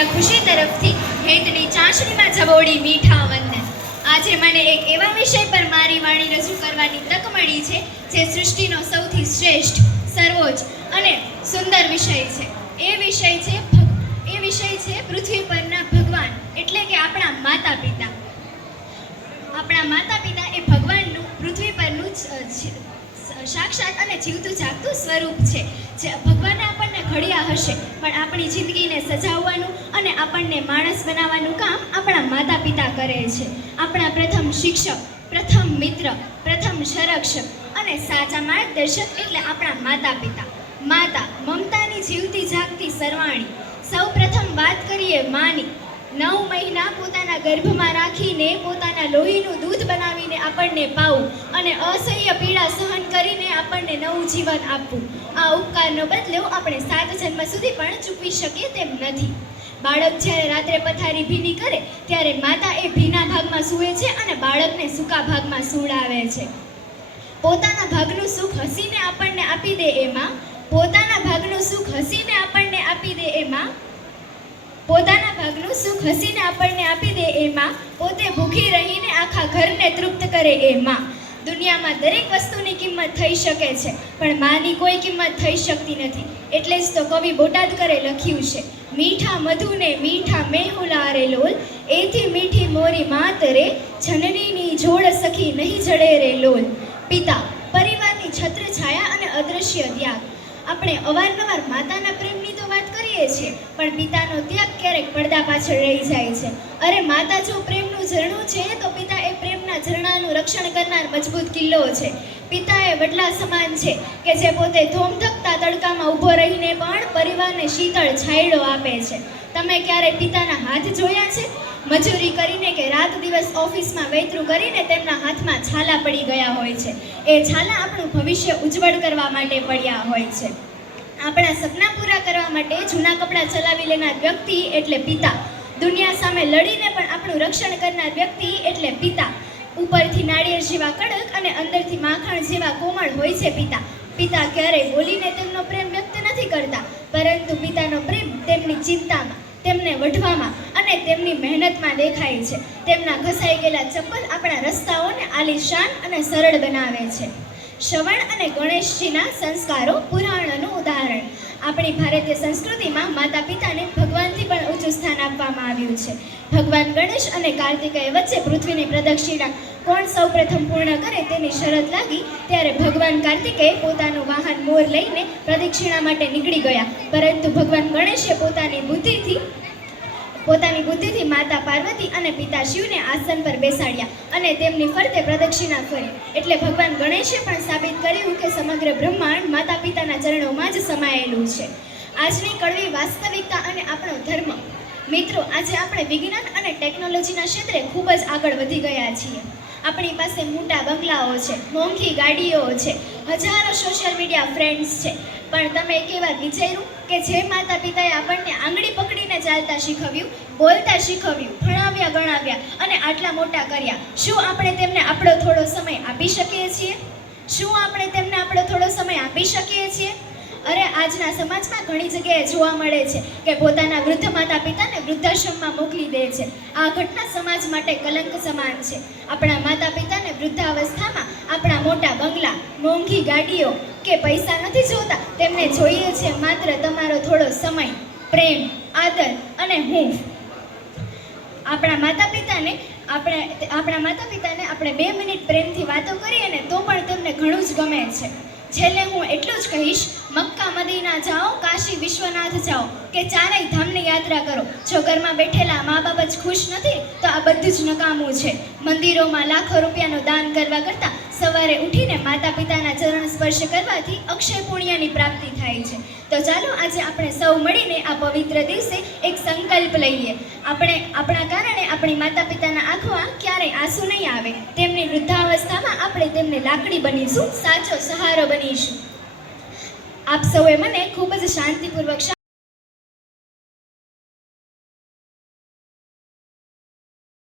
કન્યા ખુશી તરફથી હેતની ચાસણીમાં જબોડી મીઠા વંદન। આજે મને એક એવા વિષય પર મારી વાણી રજૂ કરવાની તક મળી છે જે સૃષ્ટિનો સૌથી શ્રેષ્ઠ, સર્વોચ્ચ અને સુંદર વિષય છે। એ વિષય છે પૃથ્વી પરના ભગવાન, એટલે કે આપણા માતા પિતા। આપણા માતા પિતા એ ભગવાનનું પૃથ્વી પરનું સાક્ષાત અને જીવતું જાગતું સ્વરૂપ છે। જે ભગવાને આપણને ઘડ્યા હશે, પણ આપણી જિંદગીને સજાવવાનું અને આપણને માણસ બનાવવાનું કામ આપણા માતા પિતા કરે છે। આપણા પ્રથમ શિક્ષક, પ્રથમ મિત્ર, પ્રથમ સંરક્ષક અને સાચા માર્ગદર્શક એટલે આપણા માતા પિતા। માતા મમતાની જીવતી જાગતી સરવાણી। સૌ પ્રથમ વાત કરીએ માની। 9 મહિના પોતાના ગર્ભમાં રાખીને પોતાના લોહીનું દૂધ બનાવીને આપણને પાવું અને અસહ્ય પીડા સહન કરીને આપણને નવું જીવન આપવું, આ ઉપકારનો બદલો આપણે 7 જન્મ સુધી પણ ચૂકવી શકીએ તેમ નથી। બાળક જ્યારે રાત્રે પથારી ભીની કરે ત્યારે માતા એ ભીના ભાગમાં સૂવે છે અને બાળકને સૂકા ભાગમાં સૂડાવે છે। પોતાના ભાગનું સુખ હસીને આપણને આપી દે એમાં, પોતાના ભાગનું સુખ હસીને આપણને આપી દે એમાં, પોતાના ભાગનું સુખ હસીને આપણને આપી દે એમાં, પોતે ભૂખી રહીને આખા ઘરને તૃપ્ત કરે એમાં। દુનિયામાં દરેક વસ્તુની કિંમત થઈ શકે છે, પણ માની કોઈ કિંમત થઈ શકતી નથી। એટલે જ તો કવિ બોટાદકરે લખ્યું છે, મીઠા મધુને મીઠા મેહુલારે લોલ, એથી મીઠી મોરી માત રે, જનનીની જોડ સખી નહીં જડે રે લોલ। પિતા પરિવારની છત્ર છાયા અને અદ્રશ્ય ત્યાગ। આપણે અવારનવાર માતાના પ્રેમની તો વાત કરીએ છીએ, પણ પિતાનો ત્યાગ ક્યારેક પડદા પાછળ રહી જાય છે। અરે માતા જો પ્રેમનું ઝરણું છે, તો પિતા એ પ્રેમના ઝરણાનું રક્ષણ કરનાર મજબૂત કિલ્લો છે। પિતા એ વડલા સમાન છે કે જે પોતે ધોમધકતા તડકામાં ઊભો રહીને પણ પરિવારને શીતળ છાંયડો આપે છે। તમે ક્યારેય પિતાના હાથ જોયા છે? મજૂરી કરીને કે રાત દિવસ ઓફિસમાં વેતરું કરીને તેમના હાથમાં છાલા પડી ગયા હોય છે। એ છાલા આપણું ભવિષ્ય ઉજ્જવળ કરવા માટે પડ્યા હોય છે। આપણા સપના પૂરા કરવા માટે જૂના કપડાં ચલાવી લેનાર વ્યક્તિ એટલે પિતા। દુનિયા સામે લડીને પણ આપણું રક્ષણ કરનાર વ્યક્તિ એટલે પિતા। ઉપરથી નાળિયેર જેવા કડક અને અંદરથી માખણ જેવા કોમળ હોય છે પિતા। પિતા ક્યારેય બોલીને તેમનો પ્રેમ વ્યક્ત નથી કરતા, પરંતુ પિતાનો પ્રેમ તેમની ચિંતામાં, તેમને વઢવામાં અને તેમની મહેનતમાં દેખાય છે। તેમના ઘસાઈ ગયેલા ચપ્પલ આપણા રસ્તાઓને આલીશાન અને સરળ બનાવે છે। શ્રવણ અને ગણેશજીના સંસ્કારો પુરાણનું ઉદાહરણ। આપણી ભારતીય સંસ્કૃતિમાં માતા પિતાને ભગવાનથી પણ ઊંચું સ્થાન આપવામાં આવ્યું છે। ભગવાન ગણેશ અને કાર્તિકેય વચ્ચે પૃથ્વીની પ્રદક્ષિણા કોણ સૌપ્રથમ પૂર્ણ કરે તેની શરત લાગી ત્યારે ભગવાન કાર્તિકેય પોતાનું વાહન મોર લઈને પ્રદક્ષિણા માટે નીકળી ગયા, પરંતુ ભગવાન ગણેશે પોતાની બુદ્ધિથી માતા પાર્વતી અને પિતા શિવને આસન પર બેસાડ્યા અને તેમની ફરતે પ્રદક્ષિણા કરી। એટલે ભગવાન ગણેશે પણ સાબિત કર્યું કે સમગ્ર બ્રહ્માંડ માતા પિતાના ચરણોમાં જ સમાયેલું છે। આજની કડવી વાસ્તવિકતા અને આપણો ધર્મ। મિત્રો, આજે આપણે વિજ્ઞાન અને ટેકનોલોજીના ક્ષેત્રે ખૂબ જ આગળ વધી ગયા છીએ। આપણી પાસે મોટા બંગલાઓ છે, મોંઘી ગાડીઓ છે, હજારો સોશિયલ મીડિયા ફ્રેન્ડ્સ છે, પણ તમે એક વાર વિચાર્યું કે જે માતા પિતાએ આપણને આંગળી પકડીને ચાલતા શીખવ્યું, બોલતા શીખવ્યું, ભણાવ્યા ગણાવ્યા અને આટલા મોટા કર્યા, શું આપણે તેમને આપણો થોડો સમય આપી શકીએ છીએ? શું આપણે તેમને આપણો થોડો સમય આપી શકીએ છીએ? અરે આજના સમાજમાં ઘણી જગ્યાએ જોવા મળે છે કે પોતાના વૃદ્ધ માતા પિતાને વૃદ્ધાશ્રમમાં મોકલી દે છે। આ ઘટના સમાજ માટે કલંક સમાન છે। આપણા માતા પિતાને વૃદ્ધાવસ્થામાં આપણા મોટા બંગલા, મોંઘી ગાડીઓ કે પૈસા નથી જોતા, તેમને જોઈએ છે માત્ર તમારો થોડો સમય, પ્રેમ, આદર અને હૂંફ। આપણા માતા પિતાને આપણે 2 મિનિટ પ્રેમથી વાતો કરીએ ને તો પણ તેમને ઘણું જ ગમે છે। છેલ્લે હું એટલું જ કહીશ, મક્કા મદીના જાઓ, કાશી વિશ્વનાથ જાઓ કે ચારેય ધામની યાત્રા કરો, જો ઘરમાં બેઠેલા મા બાપ જ ખુશ નથી તો આ બધું જ નકામું છે। મંદિરોમાં લાખો રૂપિયાનું દાન કરવા કરતાં સવારે ઉઠીને માતા પિતાના ચરણ સ્પર્શ કરવાથી અક્ષય પુણ્યની પ્રાપ્તિ થાય છે। તો ચાલો આજે આપણે સૌ મળીને આ પવિત્ર દિવસે એક સંકલ્પ લઈએ। આપણા કારણે આપણી માતા પિતાના આંખમાં ક્યારેય આંસુ નહીં આવે। તેમની વૃદ્ધાવસ્થામાં આપણે તેમને લાકડી બનીશું, સાચો સહારો બનીશું। આપ સૌએ મને ખૂબ જ શાંતિપૂર્વક